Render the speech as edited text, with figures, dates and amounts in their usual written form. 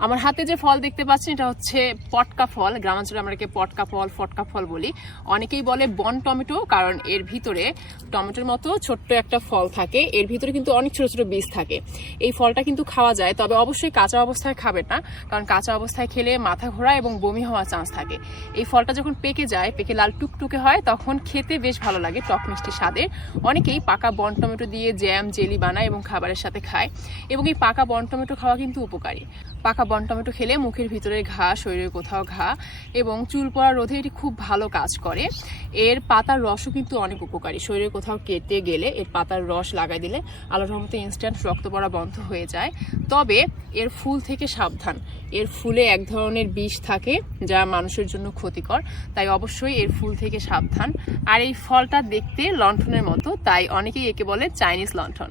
আমার হাতে যে ফল দেখতে পাচ্ছেন এটা হচ্ছে পটকা ফল। গ্রামাঞ্চলে আমরা একে পটকা ফল, ফটকা ফল বলি। অনেকেই বলে বন টমেটো, কারণ এর ভিতরে টমেটোর মতো ছোট্ট একটা ফল থাকে, এর ভিতরে কিন্তু অনেক ছোট ছোট বীজ থাকে। এই ফলটা কিন্তু খাওয়া যায়, তবে অবশ্যই কাঁচা অবস্থায় খাবেন না, কারণ কাঁচা অবস্থায় খেলে মাথা ঘোরা এবং বমি হওয়ার চান্স থাকে। এই ফলটা যখন পেকে যায়, পেকে লাল টুকটুকে হয়, তখন খেতে বেশ ভালো লাগে, টক মিষ্টি স্বাদের। অনেকেই পাকা বন টমেটো দিয়ে জ্যাম, জেলি বানায় এবং খাবারের সাথে খায়। এবং এই পাকা বন টমেটো খাওয়া কিন্তু উপকারী। পাকা বন টমেটো খেলে মুখের ভিতরে ঘা, শরীরের কোথাও ঘা এবং চুল পড়া রোধে এটি খুব ভালো কাজ করে। এর পাতার রসও কিন্তু অনেক উপকারী। শরীরে কোথাও কেটে গেলে এর পাতার রস লাগাই দিলে আল্লাহর রহমতে ইনস্ট্যান্ট রক্ত পড়া বন্ধ হয়ে যায়। তবে এর ফুল থেকে সাবধান, এর ফুলে এক ধরনের বিষ থাকে যা মানুষের জন্য ক্ষতিকর, তাই অবশ্যই এর ফুল থেকে সাবধান। আর এই ফলটা দেখতে লণ্ঠনের মতো, তাই অনেকেই একে বলে চাইনিজ লণ্ঠন।